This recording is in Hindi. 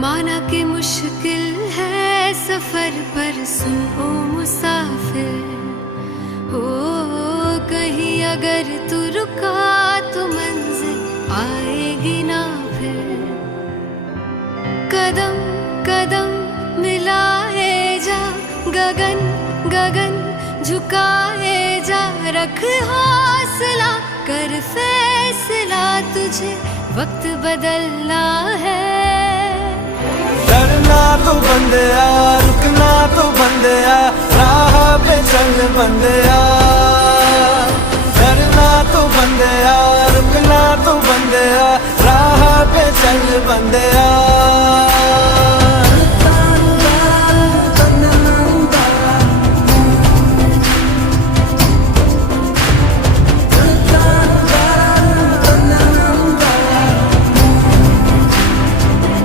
माना कि मुश्किल है सफर पर सुन ओ मुसाफिर, हो कहीं अगर तू रुका तो मंजिल आएगी ना फिर। कदम कदम मिलाए जा, गगन गगन झुकाए जा, रख हौसला कर फैसला, तुझे वक्त बदलना है। डरना तो बंदिया, रुकना तो बंदिया, राह पे चल बंदिया। डरना तो बंदिया, रुकना तो बंदिया, राह पे चल बंदिया।